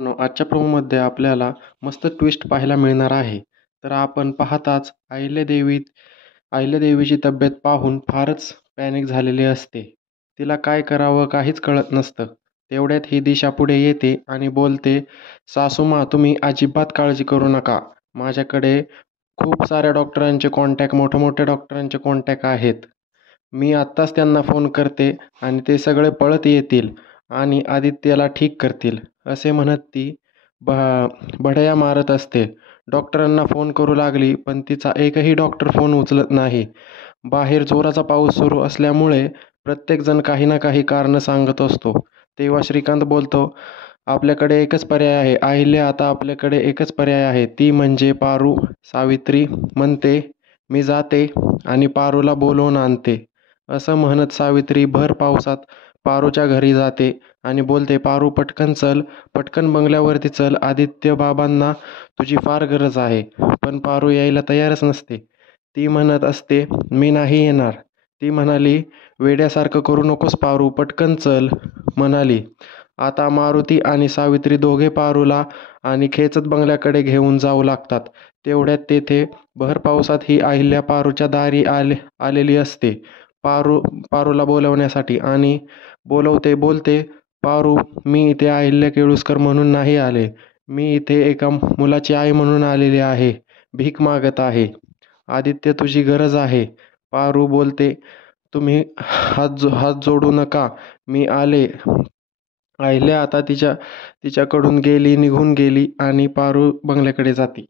आजच्या प्रोमोमध्ये आपल्याला मस्त ट्विस्ट पाहायला मिळणार आहे. तर आपण पाहताच अहिल्यादेवीची तब्येत पाहून फारच पॅनिक झालेली असते. तिला काय करावं काहीच कळत नसतं. तेवढ्यात ही दिशा पुढे येते आणि बोलते, "सासूमा तुम्ही अजिबात काळजी करू नका. माझ्याकडे खूप साऱ्या डॉक्टरांचे कॉन्टॅक्ट मोठ्या-मोठ्या डॉक्टरांचे कॉन्टॅक्ट आहेत. मी आत्ताच त्यांना फोन करते आणि ते सगळे पळत येतील आणि आदित्यला ठीक करतील." असे म्हणत ती ब बढया मारत असते. डॉक्टरांना फोन करू लागली, पण तिचा एकही डॉक्टर फोन उचलत नाही. बाहेर जोराचा पाऊस सुरू असल्यामुळे प्रत्येकजण काही ना काही कारणं सांगत असतो. तेव्हा श्रीकांत बोलतो, "आपल्याकडे एकच पर्याय आहे अहिल्या, आता आपल्याकडे एकच पर्याय आहे, ती म्हणजे पारू." सावित्री म्हणते, "मी जाते आणि पारूला बोलवून आणते." असं म्हणत सावित्री भर पावसात पारूच्या घरी जाते आणि बोलते, "पारू पटकन चल, पटकन बंगल्यावरती चल, आदित्य बाबांना तुझी फार गरज आहे." पण पारू यायला तयारच नसते. ती म्हणत असते, "मी नाही येणार." ती म्हणाली, "वेड्यासारखं करू नकोस पारू, पटकन चल," म्हणाली. आता मारुती आणि सावित्री दोघे पारूला आणि खेचत बंगल्याकडे घेऊन जाऊ लागतात. तेवढ्यात तेथे भर पावसात ही अहिल्या पारूच्या दारी आलेली असते. पारूला बोलवण्यासाठी आणि बोलते, "पारू, मी इथे अहिल्या केळुसकर म्हणून नाही आले. मी इथे एका मुलाची आई म्हणून आलेली आहे. भीक मागत आहे. आदित्य तुझी गरज आहे." पारू बोलते, "तुम्ही हात जोडू नका. मी आले." अहिल्या आता तिच्याकडून निघून गेली आणि पारू बंगल्याकडे जाते.